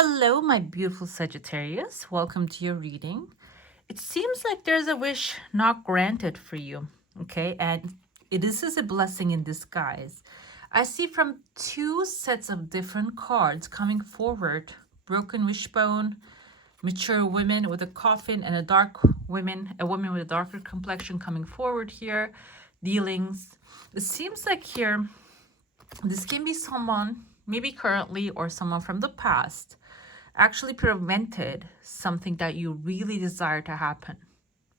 Hello, my beautiful Sagittarius. Welcome to your reading. It seems like there's a wish not granted for you, okay? And this is a blessing in disguise. I see from two sets of different cards coming forward: broken wishbone, mature women with a coffin, and a woman with a darker complexion coming forward here, dealings. It seems like here, this can be someone, maybe currently or someone from the past, actually prevented something that you really desire to happen.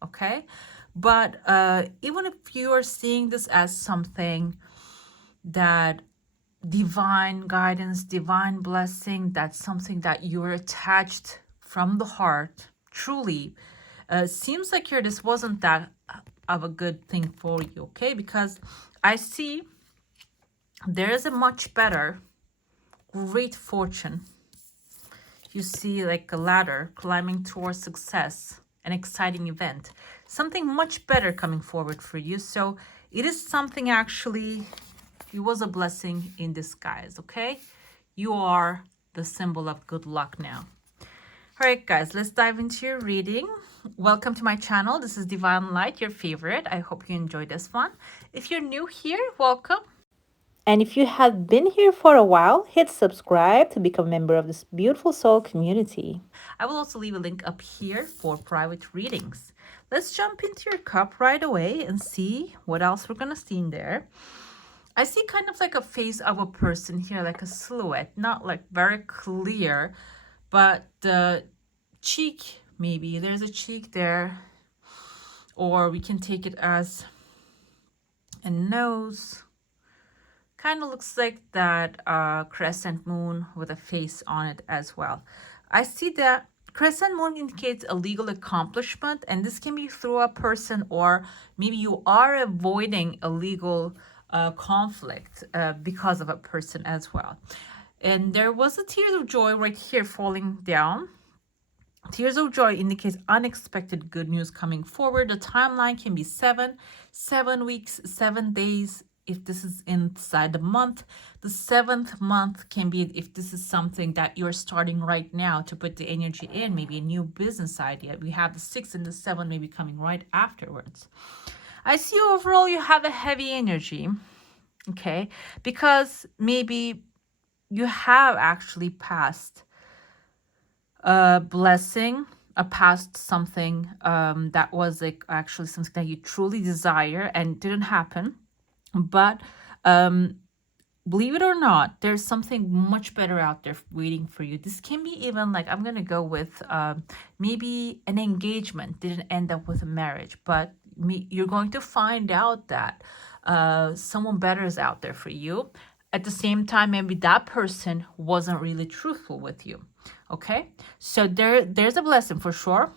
Okay. But even if you are seeing this as something that divine guidance, divine blessing, that's something that you're attached from the heart, truly, seems like here this wasn't that of a good thing for you. Okay. Because I see there is a much better, great fortune. You see like a ladder climbing towards success, an exciting event, something much better coming forward for you. So it is something actually, it was a blessing in disguise, okay? You are the symbol of good luck now. All right, guys, let's dive into your reading. Welcome to my channel. This is Divine Light, your favorite. I hope you enjoyed this one. If you're new here, welcome. And if you have been here for a while, hit subscribe to become a member of this beautiful soul community. I will also leave a link up here for private readings. Let's jump into your cup right away and see what else we're going to see in there. I see kind of like a face of a person here, like a silhouette, not like very clear, but the cheek, maybe there's a cheek there, or we can take it as a nose. Kind of looks like that crescent moon with a face on it as well. I see that crescent moon indicates a legal accomplishment, and this can be through a person, or maybe you are avoiding a legal conflict because of a person as well. And there was a tears of joy right here falling down. Tears of joy indicates unexpected good news coming forward. The timeline can be 7 weeks, 7 days. If this is inside the month, the 7th month can be if this is something that you're starting right now to put the energy in, maybe a new business idea. We have the 6 and the 7 maybe coming right afterwards. I see overall you have a heavy energy, okay, because maybe you have actually passed a blessing, a past something that was like actually something that you truly desire and didn't happen. But believe it or not, there's something much better out there waiting for you. This can be even like, I'm gonna go with maybe an engagement didn't end up with a marriage, but you're going to find out that someone better is out there for you. At the same time, maybe that person wasn't really truthful with you. Okay, so there's a blessing for sure.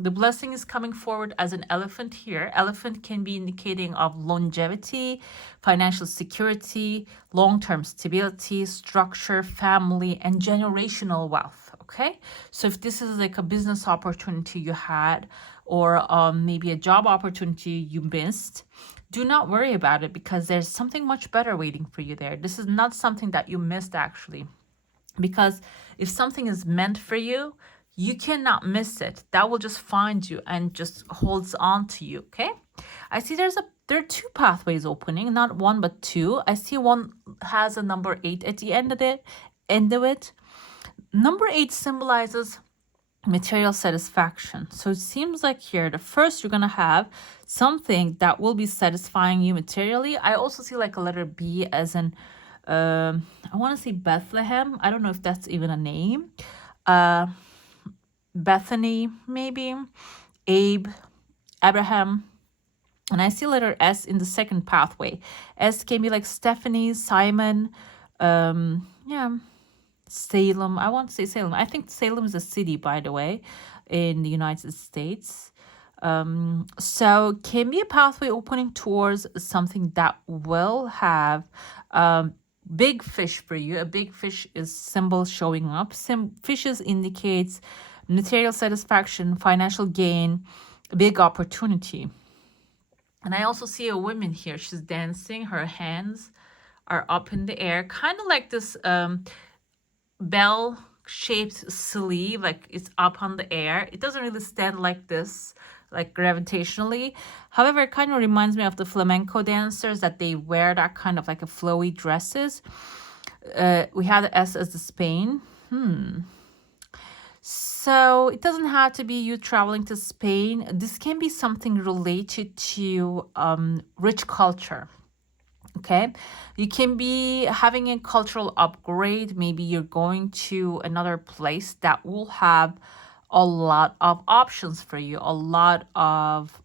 The blessing is coming forward as an elephant here. Elephant can be indicating of longevity, financial security, long-term stability, structure, family, and generational wealth. Okay, so if this is like a business opportunity you had, or maybe a job opportunity you missed, do not worry about it, because there's something much better waiting for you there. This is not something that you missed actually, because if something is meant for you, you cannot miss it. That will just find you and just holds on to you. Okay, I see there are 2 pathways opening, not 1 but 2. I see one has a number 8 at the end of it. Number 8 symbolizes material satisfaction. So it seems like here, the first, you're gonna have something that will be satisfying you materially. I also see like a letter B as in I want to say Bethlehem. I don't know if that's even a name. Bethany, maybe. Abe, Abraham. And I see letter S in the second pathway. S can be like Stephanie, Simon, yeah, Salem. I want to say Salem. I think Salem is a city, by the way, in the United States. So can be a pathway opening towards something that will have big fish for you. A big fish is symbol showing up. Fishes indicates material satisfaction, financial gain, big opportunity. And I also see a woman here. She's dancing. Her hands are up in the air, kind of like this bell shaped sleeve, like it's up on the air. It doesn't really stand like this, like gravitationally. However, it kind of reminds me of the flamenco dancers, that they wear that kind of like a flowy dresses. We have the S as the Spain. So it doesn't have to be you traveling to Spain. This can be something related to rich culture. Okay, you can be having a cultural upgrade. Maybe you're going to another place that will have a lot of options for you, a lot of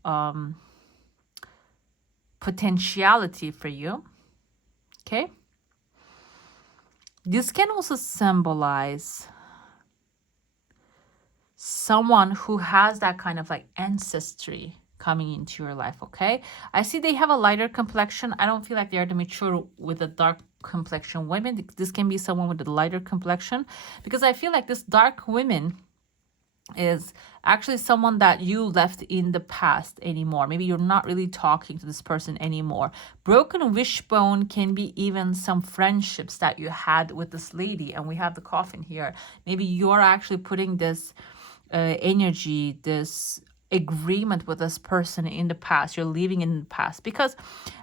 potentiality for you. Okay, this can also symbolize someone who has that kind of like ancestry coming into your life. Okay, I see they have a lighter complexion. I don't feel like they're the mature with a dark complexion women. This can be someone with a lighter complexion, because I feel like this dark woman is actually someone that you left in the past anymore. Maybe you're not really talking to this person anymore. Broken wishbone can be even some friendships that you had with this lady, and we have the coffin here. Maybe you're actually putting this energy, this agreement with this person in the past. You're leaving in the past, because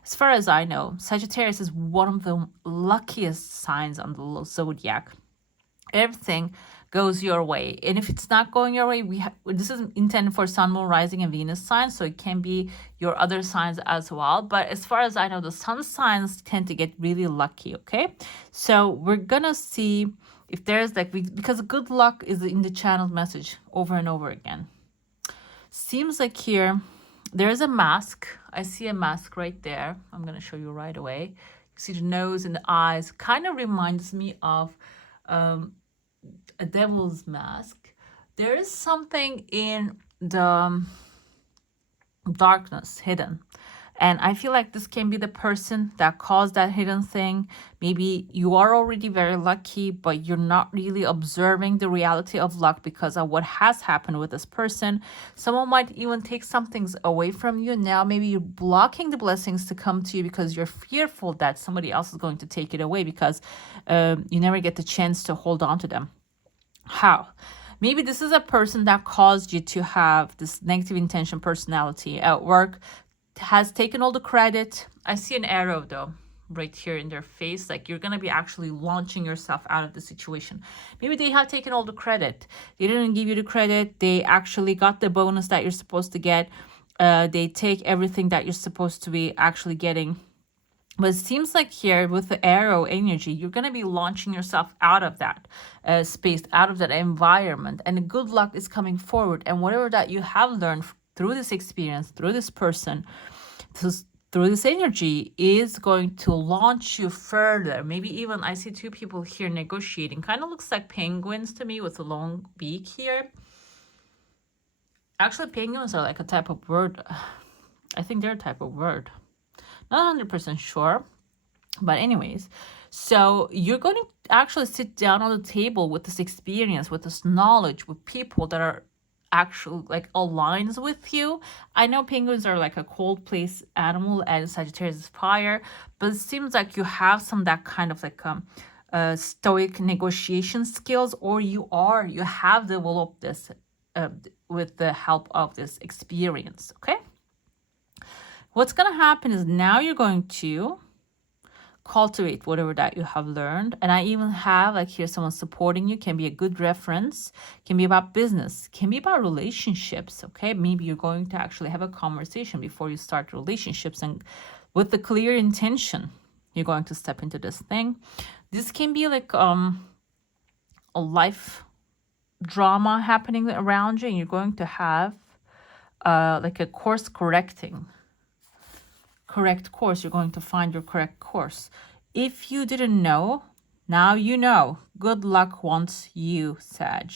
as far as I know, Sagittarius is one of the luckiest signs on the zodiac. Everything goes your way, and if it's not going your way, this is intended for Sun, Moon, Rising, and Venus signs, so it can be your other signs as well. But as far as I know, the Sun signs tend to get really lucky. Okay, so we're gonna see if there's like, because good luck is in the channeled message over and over again. Seems like here there's a mask. I see a mask right there. I'm gonna show you right away. You see the nose and the eyes. Kind of reminds me of a devil's mask. There is something in the darkness hidden, and I feel like this can be the person that caused that hidden thing. Maybe you are already very lucky, but you're not really observing the reality of luck because of what has happened with this person. Someone might even take some things away from you. Now maybe you're blocking the blessings to come to you because you're fearful that somebody else is going to take it away, because you never get the chance to hold on to them. How? Maybe this is a person that caused you to have this negative intention personality at work, has taken all the credit. I see an arrow though right here in their face, like you're gonna be actually launching yourself out of the situation. Maybe they have taken all the credit. They didn't give you the credit. They actually got the bonus that you're supposed to get. They take everything that you're supposed to be actually getting. But it seems like here with the arrow energy, you're going to be launching yourself out of that space, out of that environment. And good luck is coming forward. And whatever that you have learned through this experience, through this person, through this energy is going to launch you further. Maybe even I see two people here negotiating. Kind of looks like penguins to me with a long beak here. Actually, penguins are like a type of bird. I think they're a type of bird. Not 100% sure, but anyways, so you're going to actually sit down on the table with this experience, with this knowledge, with people that are actually like aligns with you. I know penguins are like a cold place animal and Sagittarius is fire, but it seems like you have some that kind of like stoic negotiation skills, or you have developed this with the help of this experience. Okay. What's going to happen is now you're going to cultivate whatever that you have learned. And I even have like here someone supporting you, can be a good reference, can be about business, can be about relationships. Okay, maybe you're going to actually have a conversation before you start relationships, and with the clear intention you're going to step into this thing. This can be like a life drama happening around you, and you're going to have like a course correct course. You're going to find your correct course. If you didn't know, now you know. Good luck wants you, Sag.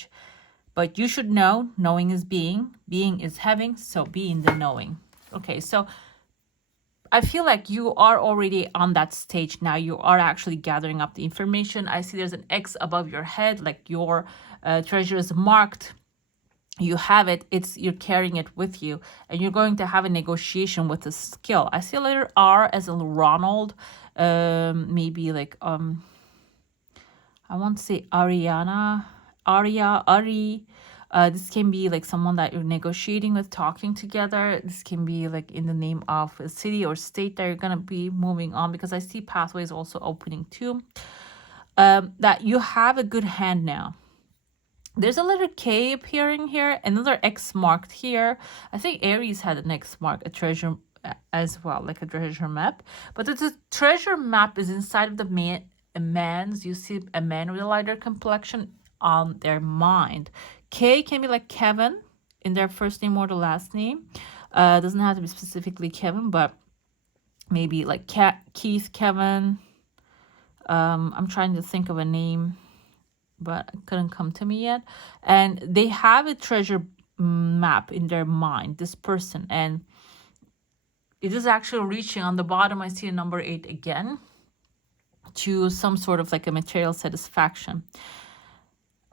But you should know. Knowing is being is having, so be in the knowing. Okay, so I feel like you are already on that stage now. You are actually gathering up the information. I see there's an X above your head, like your treasure is marked. You have it, you're carrying it with you, and you're going to have a negotiation with a skill. I see a letter R as a Ronald, maybe like I won't say Ariana, Ari. This can be like someone that you're negotiating with, talking together. This can be like in the name of a city or state that you're going to be moving on, because I see pathways also opening too. That you have a good hand now. There's a letter K appearing here, another X marked here. I think Aries had an X mark, a treasure as well, like a treasure map. But the treasure map is inside of the man's, you see a man with a lighter complexion on their mind. K can be like Kevin in their first name or the last name. Doesn't have to be specifically Kevin, but maybe like Keith, Kevin. I'm trying to think of a name, but it couldn't come to me yet. And they have a treasure map in their mind, this person, and it is actually reaching on the bottom. I see a number 8 again, to some sort of like a material satisfaction.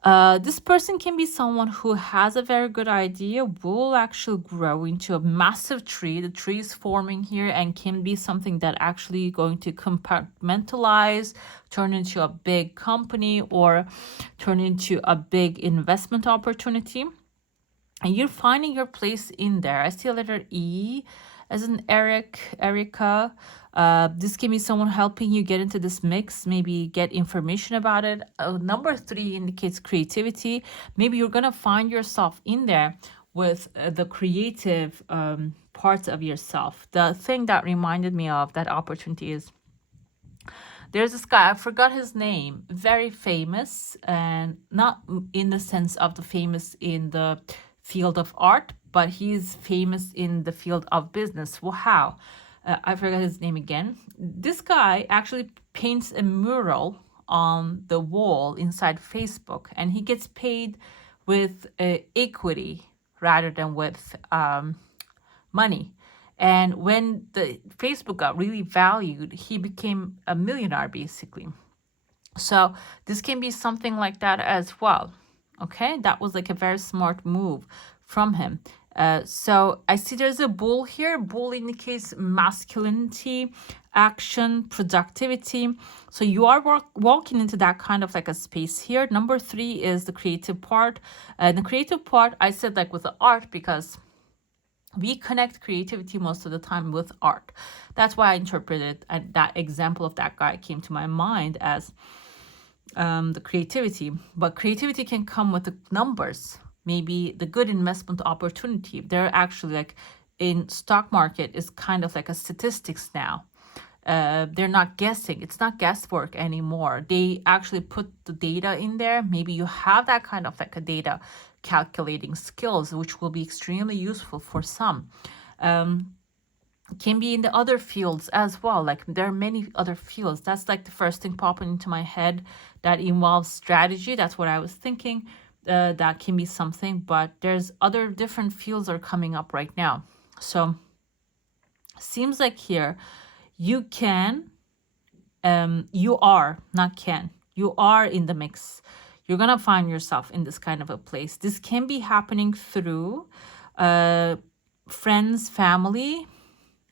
This person can be someone who has a very good idea, will actually grow into a massive tree. The tree is forming here and can be something that actually going to compartmentalize, turn into a big company, or turn into a big investment opportunity. And you're finding your place in there. I see a letter E as in Erica. This can be someone helping you get into this mix, maybe get information about it. Number 3 indicates creativity. Maybe you're going to find yourself in there with the creative parts of yourself. The thing that reminded me of that opportunity is, there's this guy, I forgot his name, very famous, and not in the sense of the famous in the field of art, but he's famous in the field of business. Well, how? I forgot his name again. This guy actually paints a mural on the wall inside Facebook, and he gets paid with equity rather than with money. And when the Facebook got really valued, he became a millionaire basically. So this can be something like that as well. Okay, that was like a very smart move from him. So I see there's a bull here. Bull indicates masculinity, action, productivity. So you are walking into that kind of like a space here. Number 3 is the creative part. The creative part, I said like with the art, because we connect creativity most of the time with art. That's why I interpreted that example of that guy came to my mind as the creativity. But creativity can come with the numbers. Maybe the good investment opportunity. They're actually like in stock market is kind of like a statistics now. They're not guessing. It's not guesswork anymore. They actually put the data in there. Maybe you have that kind of like a data calculating skills, which will be extremely useful for some. Can be in the other fields as well. Like there are many other fields. That's like the first thing popping into my head that involves strategy. That's what I was thinking. That can be something, but there's other different fields are coming up right now. So seems like here you can, you are, not can, you are in the mix. You're going to find yourself in this kind of a place. This can be happening through friends, family.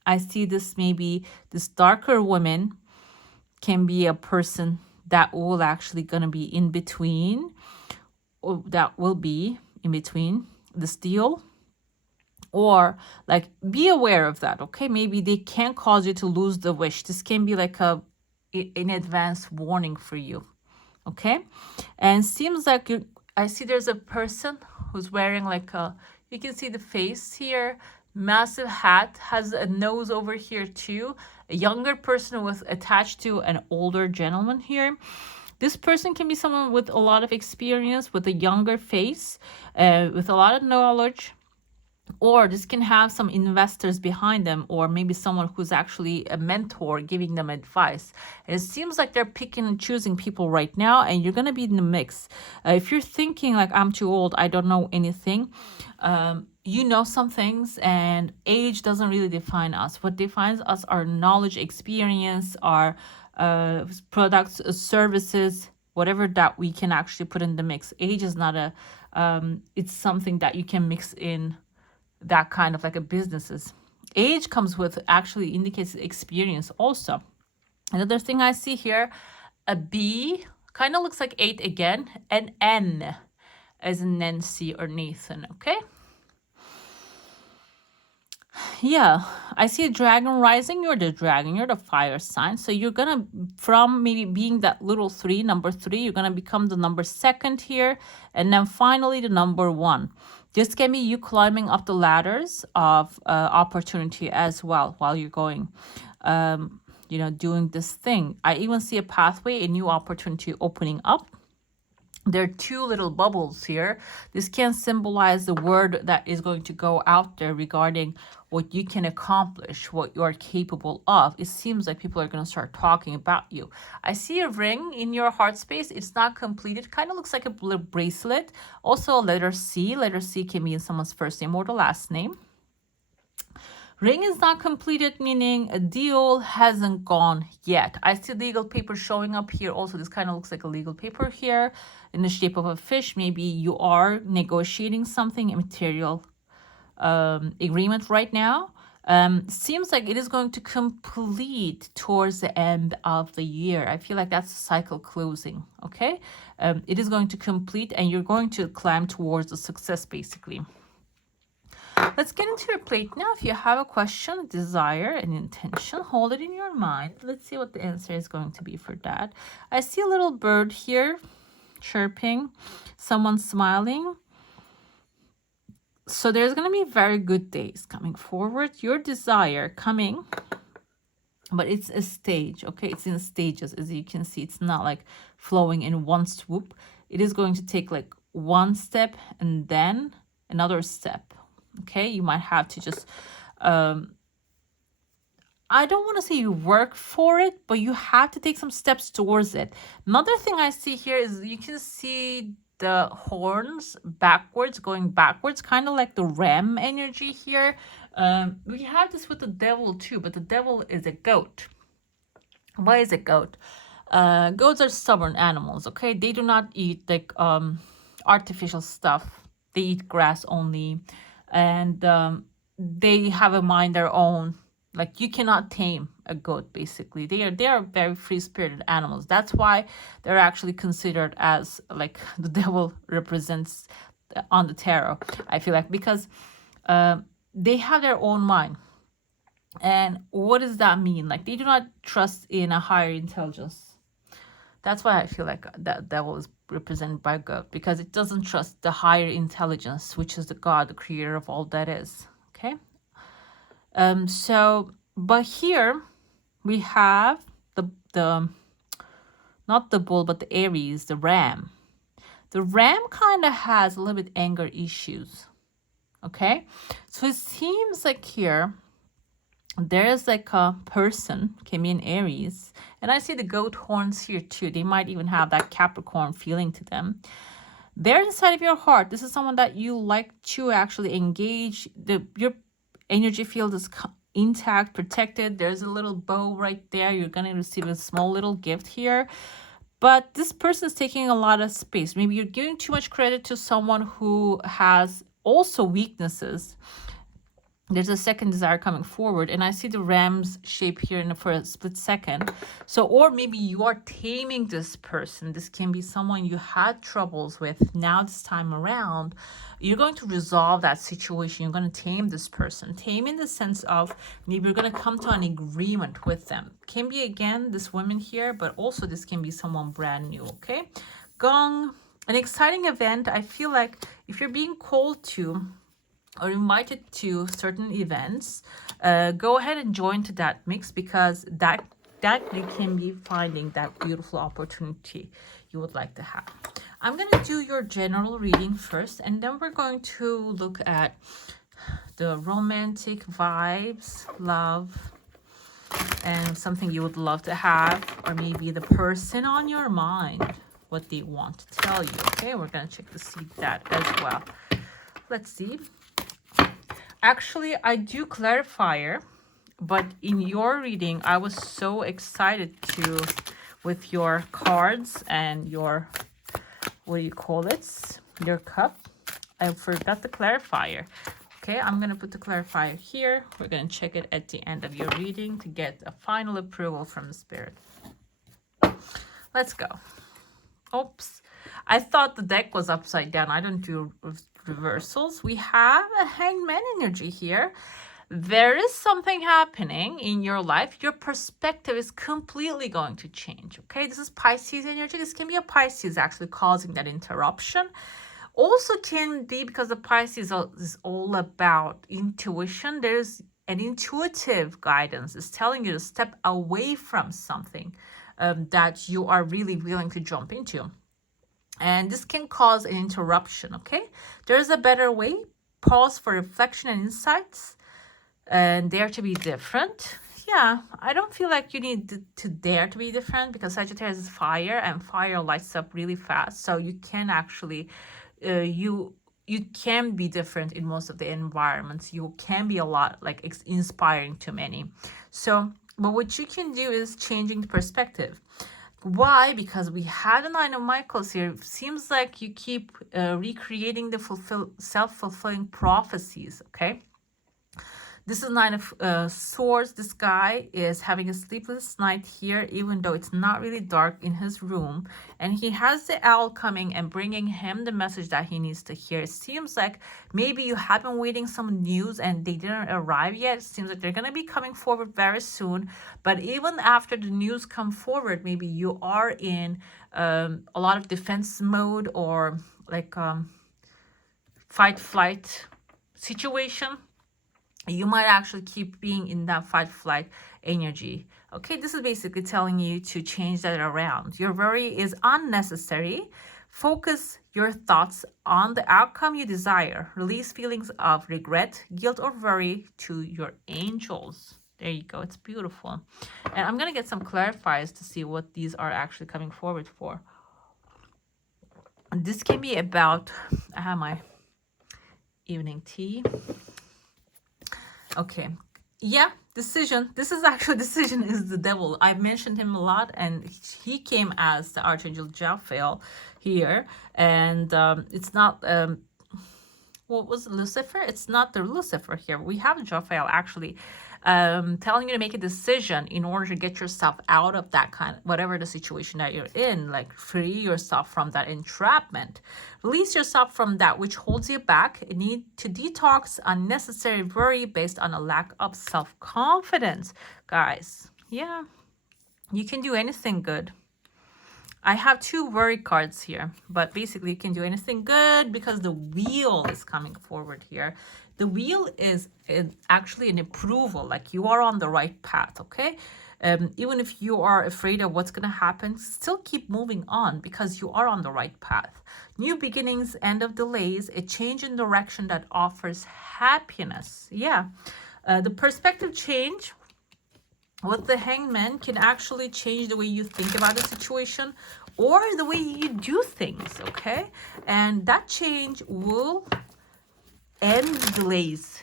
I see this, maybe this darker woman can be a person that will actually going to be in between, or that will be in between this deal. Or like be aware of that, okay? Maybe they can cause you to lose the wish. This can be like a in advance warning for you, okay? And seems like I see there's a person who's wearing like a, you can see the face here, massive hat, has a nose over here too. A younger person with attached to an older gentleman here. This person can be someone with a lot of experience, with a younger face, with a lot of knowledge. Or this can have some investors behind them, or maybe someone who's actually a mentor giving them advice. And it seems like they're picking and choosing people right now, and you're going to be in the mix. If you're thinking like, I'm too old, I don't know anything, you know some things, and age doesn't really define us. What defines us are knowledge, experience, our products, services, whatever that we can actually put in the mix. Age is not a, it's something that you can mix in that kind of like a businesses. Age comes with actually indicates experience also. Another thing I see here, a B, kind of looks like 8 again, an N. as in Nancy or Nathan, okay? Yeah, I see a dragon rising. You're the dragon. You're the fire sign. So you're gonna, from maybe being that little 3, number 3, you're gonna become the number 2nd here, and then finally the number 1. This can be you climbing up the ladders of opportunity as well while you're going, doing this thing. I even see a pathway, a new opportunity opening up. There are 2 little bubbles here. This can symbolize the word that is going to go out there regarding what you can accomplish, what you are capable of. It seems like people are going to start talking about you. I see a ring in your heart space. It's not completed. Kind of looks like a little bracelet. Also a letter C. Letter C can be in someone's first name or the last name. Ring is not completed, meaning a deal hasn't gone yet. I see legal paper showing up here. Also, this kind of looks like a legal paper here in the shape of a fish. Maybe you are negotiating something, a material agreement right now. Seems like it is going to complete towards the end of the year. I feel like that's a cycle closing, okay? It is going to complete and you're going to climb towards the success, basically. Let's get into your plate now. If you have a question, desire, and intention, hold it in your mind. Let's see what the answer is going to be for that. I see a little bird here chirping, someone smiling. So there's going to be very good days coming forward. Your desire coming, but it's a stage, okay? It's in stages, as you can see. It's not like flowing in one swoop. It is going to take like one step and then another step. Okay, you might have to just, I don't want to say you work for it, but you have to take some steps towards it. Another thing I see here is you can see the horns backwards, going backwards, kind of like the ram energy here. We have this with the devil too, but the devil is a goat. Why is it goat? Goats are stubborn animals, okay? They do not eat like artificial stuff. They eat grass only. And they have a mind their own. Like you cannot tame a goat, basically. They are very free-spirited animals. That's why they're actually considered as like the devil represents on the tarot. I feel like because they have their own mind. And what does that mean? Like they do not trust in a higher intelligence. That's why I feel like that devil is represented by God, because it doesn't trust the higher intelligence, which is the God, the creator of all that is. Okay. But here we have the not the bull, but the Aries, the ram. The ram kind of has a little bit anger issues. Okay. So it seems like here there's like a person came in Aries, and I see the goat horns here too. They might even have that Capricorn feeling to them. They're inside of your heart. This is someone that you like to actually engage. Your energy field is intact, protected. There's a little bow right there. You're going to receive a small little gift here. But this person is taking a lot of space. Maybe you're giving too much credit to someone who has also weaknesses. There's a second desire coming forward, and I see the ram's shape here for a split second. So, or maybe you are taming this person. This can be someone you had troubles with. Now this time around, you're going to resolve that situation. You're going to tame this person. Tame in the sense of maybe you're going to come to an agreement with them. Can be, again, this woman here, but also this can be someone brand new, okay? Gong, an exciting event. I feel like if you're being called to or invited to certain events, go ahead and join to that mix, because that you can be finding that beautiful opportunity you would like to have. I'm going to do your general reading first, and then we're going to look at the romantic vibes, love, and something you would love to have, or maybe the person on your mind, what they want to tell you. Okay, we're going to check to see that as well. Let's see. Actually, I do clarifier, but in your reading, I was so excited to, with your cards and your, what do you call it? Your cup. I forgot the clarifier. Okay, I'm going to put the clarifier here. We're going to check it at the end of your reading to get a final approval from the spirit. Let's go. Oops. I thought the deck was upside down. I don't do reversals. We have a hangman energy here. There is something happening in your life. Your perspective is completely going to change. Okay, this is Pisces energy. This can be a Pisces actually causing that interruption. Also can be because the Pisces is all about intuition. There's an intuitive guidance. It's telling you to step away from something that you are really willing to jump into. And this can cause an interruption, okay? There's a better way. Pause for reflection and insights and dare to be different. Yeah, I don't feel like you need to dare to be different because Sagittarius is fire and fire lights up really fast. So you can actually, you can be different in most of the environments. You can be a lot like inspiring to many. So, but what you can do is changing the perspective. Why? Because we had a Nine of Michaels here. It seems like you keep recreating the self-fulfilling prophecies, okay? This is Nine of Swords. This guy is having a sleepless night here, even though it's not really dark in his room. And he has the owl coming and bringing him the message that he needs to hear. It seems like maybe you have been waiting some news and they didn't arrive yet. It seems like they're going to be coming forward very soon. But even after the news come forward, maybe you are in a lot of defense mode or like fight flight situation. You might actually keep being in that fight flight energy. Okay, this is basically telling you to change that around. Your worry is unnecessary. Focus your thoughts on the outcome you desire. Release feelings of regret, guilt, or worry to your angels. There you go. It's beautiful. And I'm going to get some clarifiers to see what these are actually coming forward for. And this can be about, I have my evening tea. Okay. Yeah, decision. This is actually decision is the devil. I've mentioned him a lot, and he came as the Archangel Jophiel here. And it's not, what was it, Lucifer? It's not the Lucifer here. We have Jophiel actually telling you to make a decision in order to get yourself out of that kind of, whatever the situation that you're in, like free yourself from that entrapment. Release yourself from that which holds you back. You need to detox unnecessary worry based on a lack of self-confidence. Guys, yeah, you can do anything good. I have two worry cards here, but basically you can do anything good because the wheel is coming forward here. The wheel is actually an approval, like you are on the right path, okay? Even if you are afraid of what's going to happen, still keep moving on because you are on the right path. New beginnings, end of delays, a change in direction that offers happiness. Yeah, the perspective change with the hangman can actually change the way you think about the situation or the way you do things, okay? And that change will end delays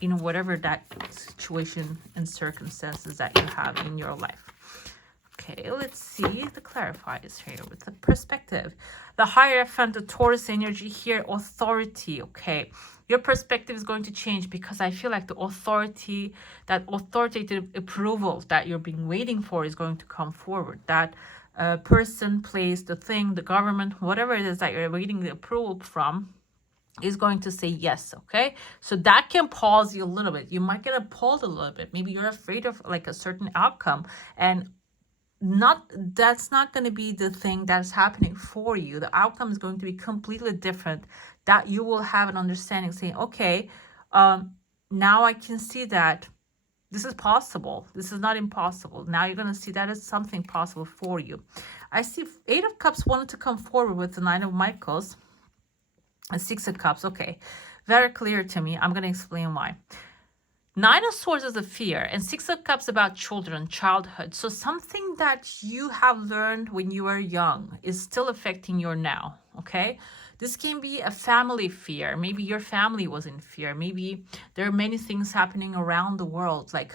in whatever that situation and circumstances that you have in your life. Okay, let's see the clarifiers here with the perspective. The Hierophant, the Taurus energy here, authority, okay? Your perspective is going to change because I feel like the authority, that authoritative approval that you're being waiting for is going to come forward. That person, place, the thing, the government, whatever it is that you're waiting the approval from is going to say yes, okay? So that can pause you a little bit. You might get appalled a little bit. Maybe you're afraid of like a certain outcome and that's not going to be the thing that's happening for you. The outcome is going to be completely different, that you will have an understanding saying, okay, now I can see that this is possible. This is not impossible. Now you're going to see that it's something possible for you. I see Eight of Cups wanted to come forward with the Nine of Michaels and Six of Cups. Okay, very clear to me. I'm going to explain why. Nine of Swords is a fear, and Six of Cups about children, childhood. So something that you have learned when you were young is still affecting you now, okay? This can be a family fear. Maybe your family was in fear. Maybe there are many things happening around the world, like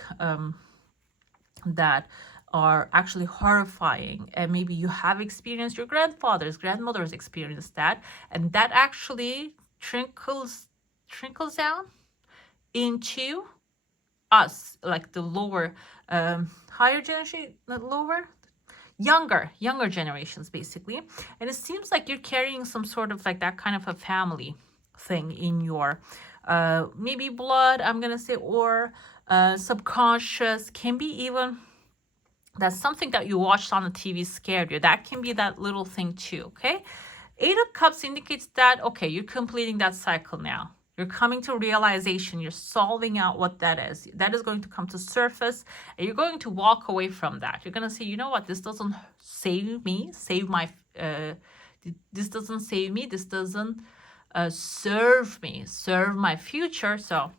that are actually horrifying. And maybe you have experienced, your grandfathers, grandmothers experienced that, and that actually trickles down into us, like the lower, higher generation, not lower. younger generations, basically. And it seems like you're carrying some sort of like that kind of a family thing in your maybe blood, I'm gonna say, or subconscious. Can be even that's something that you watched on the TV scared you. That can be that little thing too, okay? Eight of Cups indicates that, okay, you're completing that cycle now. You're coming to realization. You're solving out what that is. That is going to come to surface, and you're going to walk away from that. You're going to say, you know what? This doesn't save me, this doesn't save me. This doesn't serve me, serve my future. So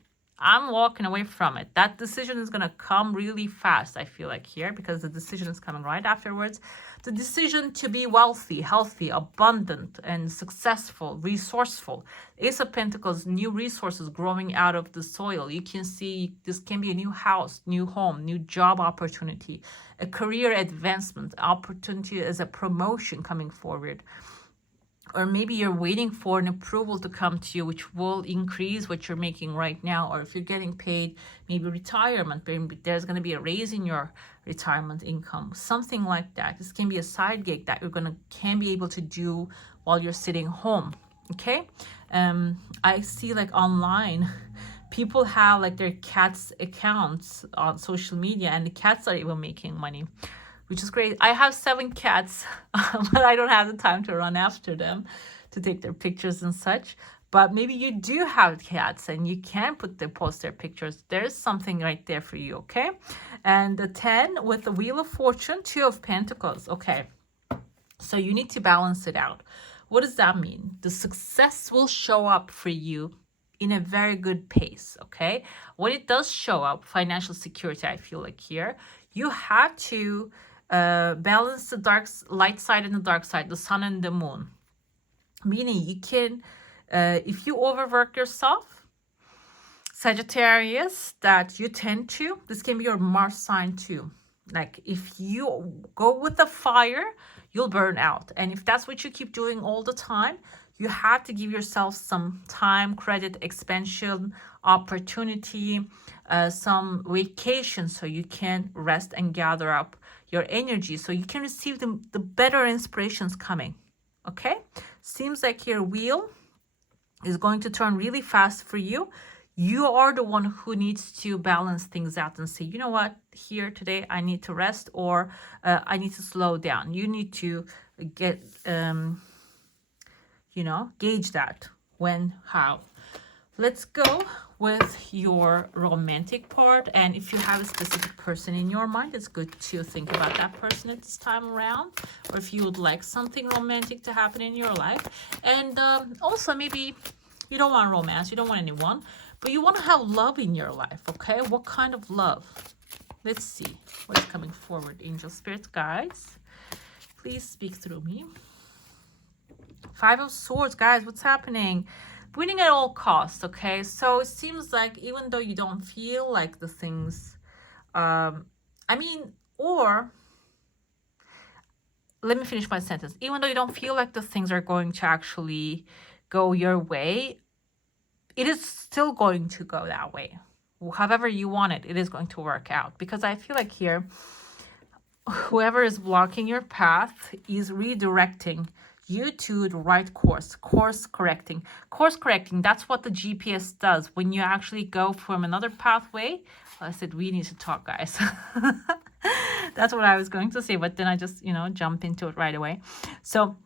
I'm walking away from it. That decision is going to come really fast, I feel like here, because the decision is coming right afterwards. The decision to be wealthy, healthy, abundant, and successful, resourceful. Ace of Pentacles, new resources growing out of the soil. You can see this can be a new house, new home, new job opportunity, a career advancement, opportunity as a promotion coming forward. Or maybe you're waiting for an approval to come to you, which will increase what you're making right now. Or if you're getting paid, maybe retirement, maybe there's going to be a raise in your retirement income, something like that. This can be a side gig that can be able to do while you're sitting home. Okay. I see like online, people have like their cats accounts on social media, and the cats are even making money, which is great. I have 7 cats, but I don't have the time to run after them to take their pictures and such. But maybe you do have cats and you can post their pictures. There's something right there for you, okay? And the 10 with the Wheel of Fortune, 2 of Pentacles, okay? So you need to balance it out. What does that mean? The success will show up for you in a very good pace, okay? When it does show up, financial security, I feel like here, you have to balance the light side and the dark side, the sun and the moon. Meaning you can, if you overwork yourself, Sagittarius, that you tend to, this can be your Mars sign too. Like if you go with the fire, you'll burn out. And if that's what you keep doing all the time, you have to give yourself some time, credit, expansion, opportunity, some vacation, so you can rest and gather up your energy, so you can receive the better inspirations coming. Okay, seems like your wheel is going to turn really fast for you. You are the one who needs to balance things out and say, you know what, here today I need to rest, or I need to slow down. You need to get gauge that when, how. Let's go with your romantic part. And if you have a specific person in your mind, it's good to think about that person at this time around. Or if you would like something romantic to happen in your life. And also maybe you don't want romance, you don't want anyone, but you want to have love in your life, okay? What kind of love? Let's see what is coming forward. Angel, Spirit, Guides, please speak through me. 5 of Swords, guys, what's happening? Winning at all costs, okay? So it seems like even though you don't feel like the things, or let me finish my sentence. Even though you don't feel like the things are going to actually go your way, it is still going to go that way. However you want it, it is going to work out. Because I feel like here, whoever is blocking your path is redirecting you to the right course correcting. That's what the GPS does. When you actually go from another pathway, I said we need to talk, guys. That's what I was going to say, but then I just jump into it right away. So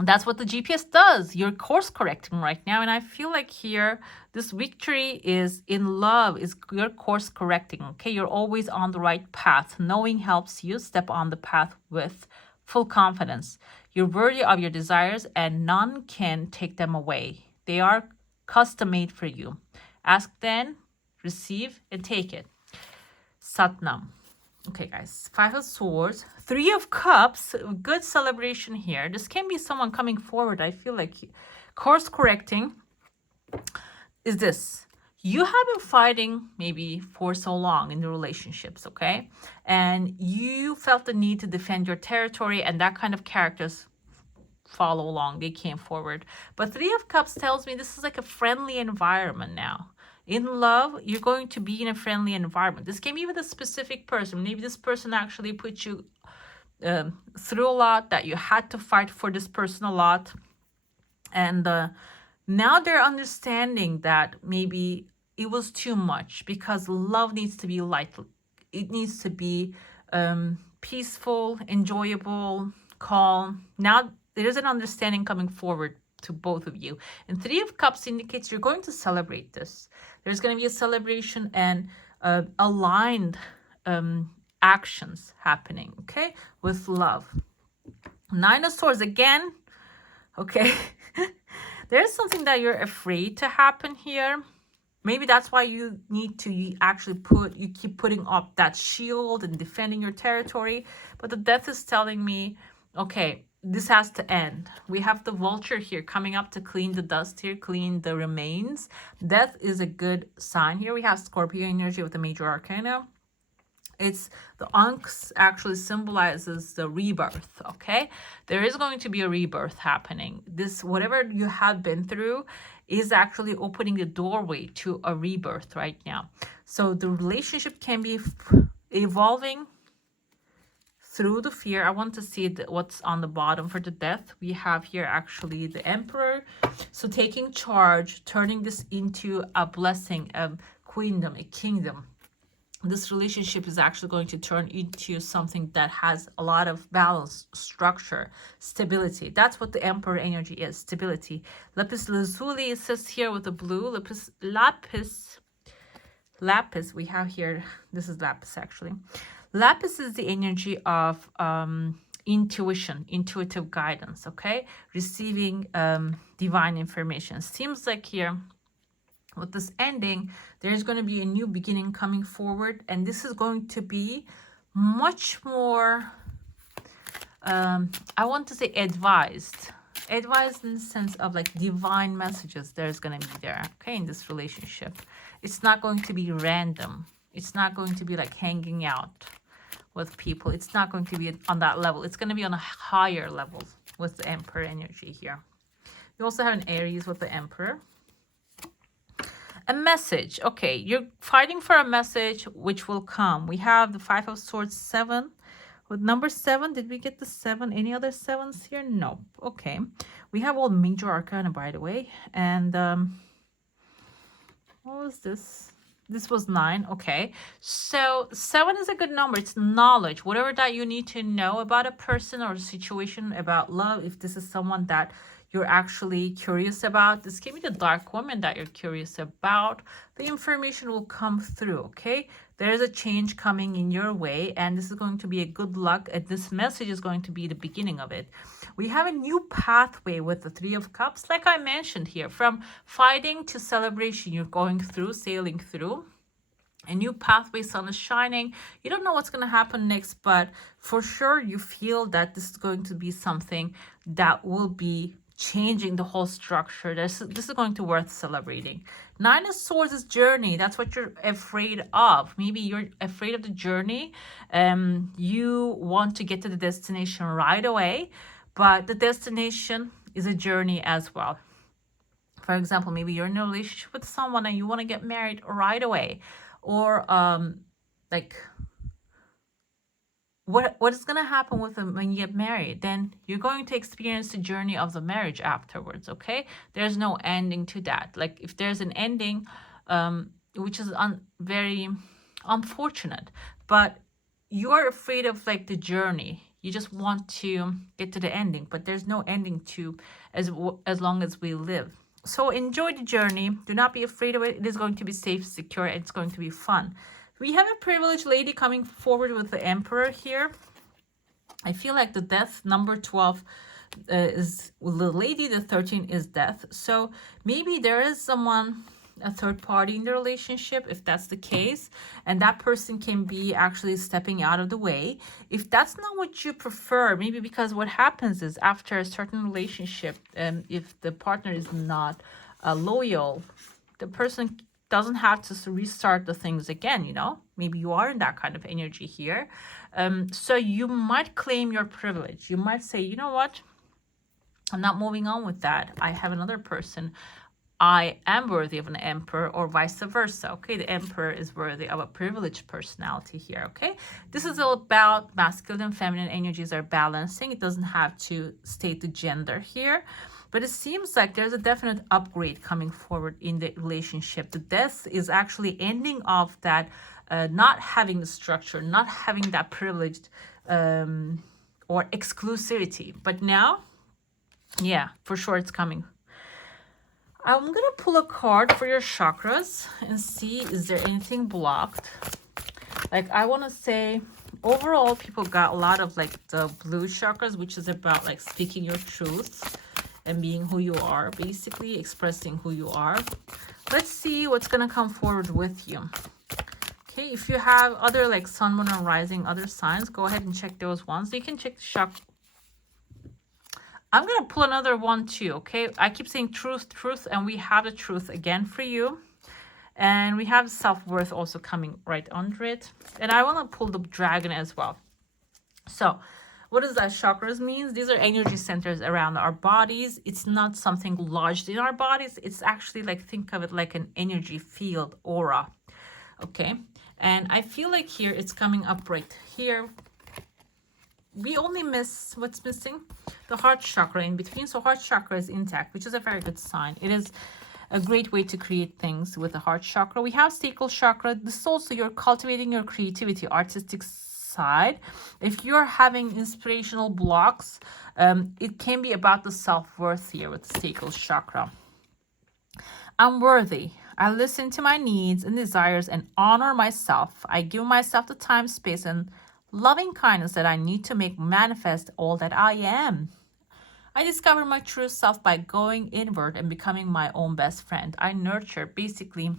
that's what the GPS does. You're course correcting right now, and I feel like here this victory is in love, is your course correcting. Okay, you're always on the right path. Knowing helps you step on the path with full confidence. You're worthy of your desires, and none can take them away. They are custom made for you. Ask then, receive, and take it. Satnam. Okay, guys. 5 of Swords. 3 of Cups. Good celebration here. This can be someone coming forward. I feel like course correcting is this. You have been fighting maybe for so long in the relationships, okay? And you felt the need to defend your territory, and that kind of characters follow along. They came forward. But 3 of Cups tells me this is like a friendly environment now. In love, you're going to be in a friendly environment. This can be with a specific person. Maybe this person actually put you through a lot, that you had to fight for this person a lot. And now they're understanding that maybe it was too much, because love needs to be light. It needs to be peaceful, enjoyable, calm. Now there is an understanding coming forward to both of you. And Three of Cups indicates you're going to celebrate this. There's going to be a celebration and aligned actions happening, okay, with love. Nine of Swords again, okay. There's something that you're afraid to happen here. Maybe that's why you need to you keep putting up that shield and defending your territory. But the Death is telling me, okay, this has to end. We have the Vulture here coming up to clean the dust here, clean the remains. Death is a good sign here. We have Scorpio energy with the Major Arcana. It's the Ankhs actually symbolizes the rebirth, okay? There is going to be a rebirth happening. This, whatever you have been through, is actually opening the doorway to a rebirth right now. So the relationship can be evolving through the fear. I want to see what's on the bottom for the Death. We have here actually the Emperor. So taking charge, turning this into a blessing, a queendom, a kingdom. This relationship is actually going to turn into something that has a lot of balance, structure, stability. That's what the Emperor energy is, stability. Lapis lazuli, it says here with the blue. Lapis, we have here, this is lapis actually. Lapis is the energy of intuition, intuitive guidance, okay? Receiving divine information. Seems like here, with this ending, there's going to be a new beginning coming forward, and this is going to be much more, I want to say advised in the sense of like divine messages there's going to be there, okay, in this relationship. It's not going to be random. It's not going to be like hanging out with people. It's not going to be on that level. It's going to be on a higher level with the Emperor energy here. We also have an Aries with the Emperor. A message. Okay, you're fighting for a message which will come. We have the Five of Swords, 7. With number 7, did we get the 7? Any other 7s here? No. Okay. We have all Major Arcana, by the way. And what was this? This was 9. Okay. So 7 is a good number. It's knowledge. Whatever that you need to know about a person or a situation, about love, if this is someone that you're actually curious about, this can be the Dark Woman that you're curious about. The information will come through, okay? There is a change coming in your way, and this is going to be a good luck, and this message is going to be the beginning of it. We have a new pathway with the Three of Cups, like I mentioned here, from fighting to celebration. You're going through, sailing through. A new pathway, sun is shining. You don't know what's going to happen next, but for sure you feel that this is going to be something that will be changing the whole structure. This is going to be worth celebrating. 9 of Swords is journey. That's what you're afraid of. Maybe you're afraid of the journey. You want to get to the destination right away, but the destination is a journey as well. For example, maybe you're in a relationship with someone and you want to get married right away, or like what is going to happen with them when you get married? Then you're going to experience the journey of the marriage afterwards, okay? There's no ending to that. Like if there's an ending, which is very unfortunate, but you're afraid of like the journey. You just want to get to the ending, but there's no ending to as long as we live. So enjoy the journey. Do not be afraid of it. It is going to be safe, secure, and it's going to be fun. We have a privileged lady coming forward with the Emperor here. I feel like the Death, number 12, is the lady. The 13 is Death. So maybe there is someone, a third party in the relationship, if that's the case. And that person can be actually stepping out of the way. If that's not what you prefer, maybe because what happens is after a certain relationship, if the partner is not loyal, the person doesn't have to restart the things again, you know. Maybe you are in that kind of energy here. So you might claim your privilege. You might say, you know what, I'm not moving on with that. I have another person. I am worthy of an emperor, or vice versa. Okay, the emperor is worthy of a privileged personality here. Okay, this is all about masculine and feminine energies are balancing. It doesn't have to state the gender here, but it seems like there's a definite upgrade coming forward in the relationship. The death is actually ending off that not having the structure, not having that privileged or exclusivity. But now, yeah, for sure it's coming. I'm going to pull a card for your chakras and see, is there anything blocked? Like, I want to say, overall, people got a lot of like the blue chakras, which is about like speaking your truth and being who you are, basically expressing who you are. Let's see what's going to come forward with you. Okay, if you have other like sun, moon, and rising, other signs, go ahead and check those ones. So you can check the chakra. I'm going to pull another one too, okay? I keep saying truth, truth, and we have the truth again for you. And we have self-worth also coming right under it. And I want to pull the dragon as well. So what does that chakras means? These are energy centers around our bodies. It's not something lodged in our bodies. It's actually like, think of it like an energy field, aura, okay? And I feel like here it's coming up right here. We only miss, what's missing? The heart chakra in between. So heart chakra is intact, which is a very good sign. It is a great way to create things with the heart chakra. We have sacral chakra. This is also you're cultivating your creativity, artistic side. If you're having inspirational blocks, it can be about the self-worth here with the sacral chakra. I'm worthy. I listen to my needs and desires and honor myself. I give myself the time, space, and loving kindness that I need to make manifest all that I am. I discover my true self by going inward and becoming my own best friend. I nurture, basically,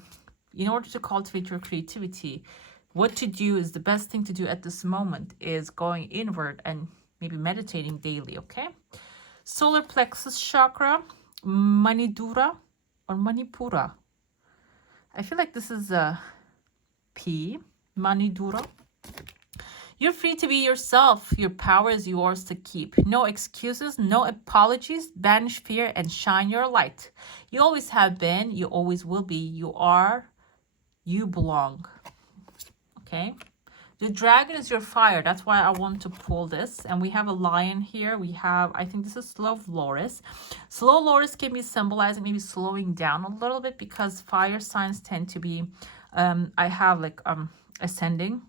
in order to cultivate your creativity, what to do is the best thing to do at this moment is going inward and maybe meditating daily, okay? Solar plexus chakra, Manidura or Manipura. I feel like this is a P, Manidura. You're free to be yourself. Your power is yours to keep. No excuses, no apologies. Banish fear and shine your light. You always have been. You always will be. You are. You belong. Okay? The dragon is your fire. That's why I want to pull this. And we have a lion here. We have, I think this is slow loris. Slow loris can be symbolizing maybe slowing down a little bit because fire signs tend to be, I have like ascending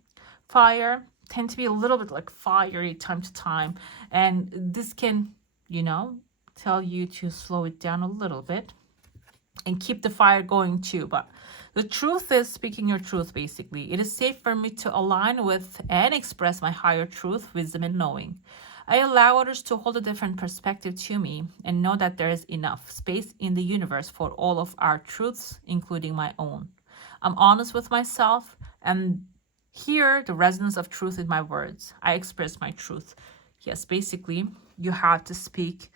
fire. Tend to be a little bit like fiery time to time, and this can, you know, tell you to slow it down a little bit and keep the fire going too. But the truth is speaking your truth. Basically, it is safe for me to align with and express my higher truth, wisdom, and knowing. I allow others to hold a different perspective to me and know that there is enough space in the universe for all of our truths, including my own. I'm honest with myself and hear the resonance of truth in my words. I express my truth. Yes, basically, you have to speak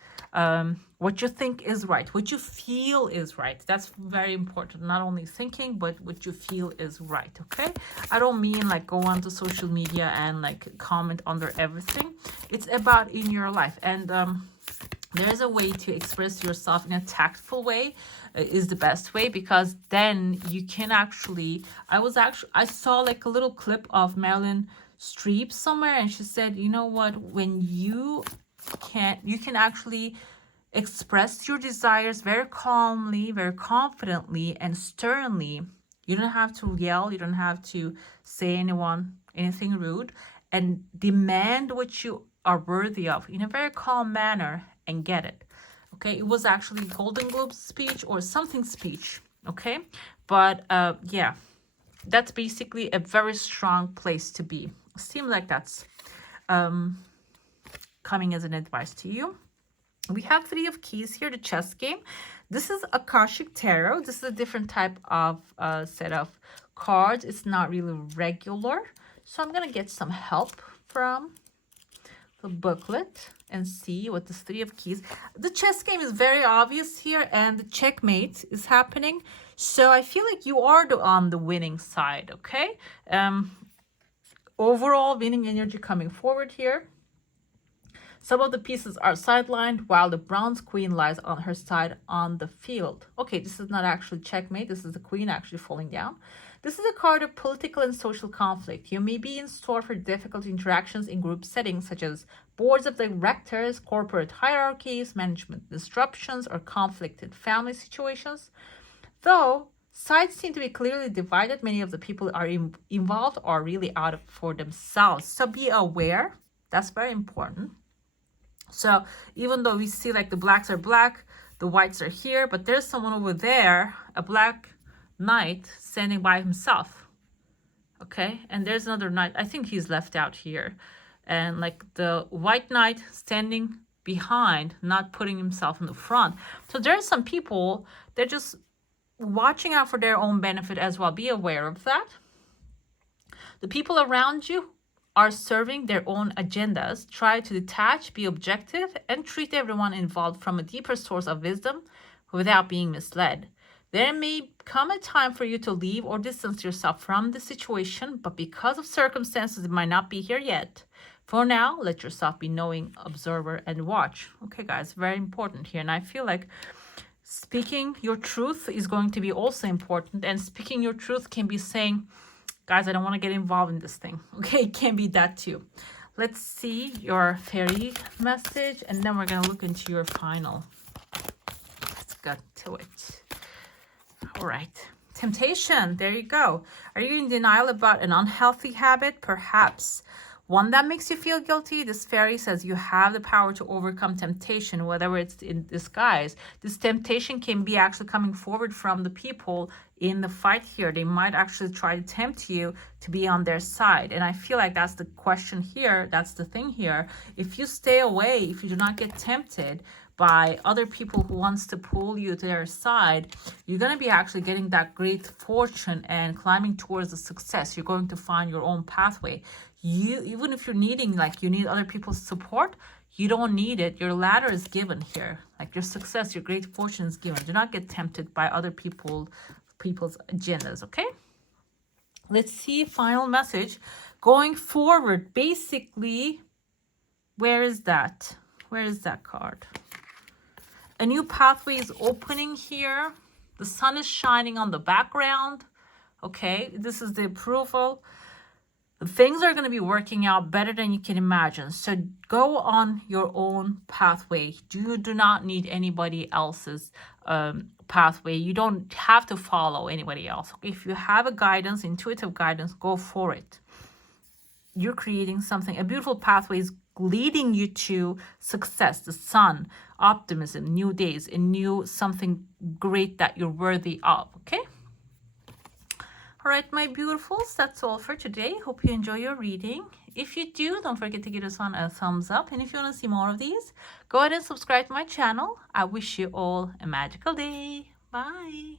what you think is right, what you feel is right. That's very important. Not only thinking, but what you feel is right, okay? I don't mean like go onto social media and like comment under everything. It's about in your life. And there's a way to express yourself in a tactful way is the best way, because then you can actually, I saw like a little clip of Marilyn Streep somewhere, and she said, you know what, when you can actually express your desires very calmly, very confidently, and sternly. You don't have to yell, you don't have to say anything rude, and demand what you are worthy of in a very calm manner and get it. Okay, it was actually Golden Globe speech or something speech, okay? But yeah, that's basically a very strong place to be. Seems like that's coming as an advice to you. We have 3 of keys here, the chess game. This is Akashic Tarot. This is a different type of set of cards. It's not really regular. So I'm going to get some help from the booklet and see what this 3 of keys. The chess game is very obvious here, and the checkmate is happening. So I feel like you are on the winning side, okay? Overall winning energy coming forward here. Some of the pieces are sidelined while the bronze queen lies on her side on the field. Okay, this is not actually checkmate. This is the queen actually falling down. This is a card of political and social conflict. You may be in store for difficult interactions in group settings such as boards of directors, corporate hierarchies, management disruptions, or conflicted family situations. Though sides seem to be clearly divided, many of the people are involved are really out of for themselves. So be aware. That's very important. So even though we see like the blacks are black, the whites are here, but there's someone over there, a black knight standing by himself. Okay, and there's another knight. I think he's left out here. And like the white knight standing behind, not putting himself in the front. So there are some people, they're just watching out for their own benefit as well. Be aware of that. The people around you are serving their own agendas. Try to detach, be objective, and treat everyone involved from a deeper source of wisdom without being misled. There may come a time for you to leave or distance yourself from the situation, but because of circumstances, it might not be here yet. For now, let yourself be knowing observer and watch. Okay, guys, very important here. And I feel like speaking your truth is going to be also important. And speaking your truth can be saying, guys, I don't want to get involved in this thing. Okay, it can be that too. Let's see your fairy message, and then we're going to look into your final. Let's get to it. All right. Temptation. There you go. Are you in denial about an unhealthy habit? Perhaps one that makes you feel guilty. This fairy says you have the power to overcome temptation, whether it's in disguise. This temptation can be actually coming forward from the people in the fight here. They might actually try to tempt you to be on their side. And I feel like that's the question here. That's the thing here. If you stay away, if you do not get tempted by other people who wants to pull you to their side, you're going to be actually getting that great fortune and climbing towards the success. You're going to find your own pathway. You, even if you're needing, like you need other people's support, you don't need it. Your ladder is given here. Like your success, your great fortune is given. Do not get tempted by other people's agendas, okay? Let's see final message. Going forward, basically, where is that? Where is that card? A new pathway is opening here. The sun is shining on the background. Okay, this is the approval. Things are going to be working out better than you can imagine. So go on your own pathway. You do not need anybody else's pathway. You don't have to follow anybody else. If you have a guidance, intuitive guidance, go for it. You're creating something. A beautiful pathway is leading you to success, the sun, optimism, new days, and new something great that you're worthy of. Okay? All right, my beautifuls, that's all for today. Hope you enjoy your reading. If you do, don't forget to give this one a thumbs up. And if you want to see more of these, go ahead and subscribe to my channel. I wish you all a magical day. Bye.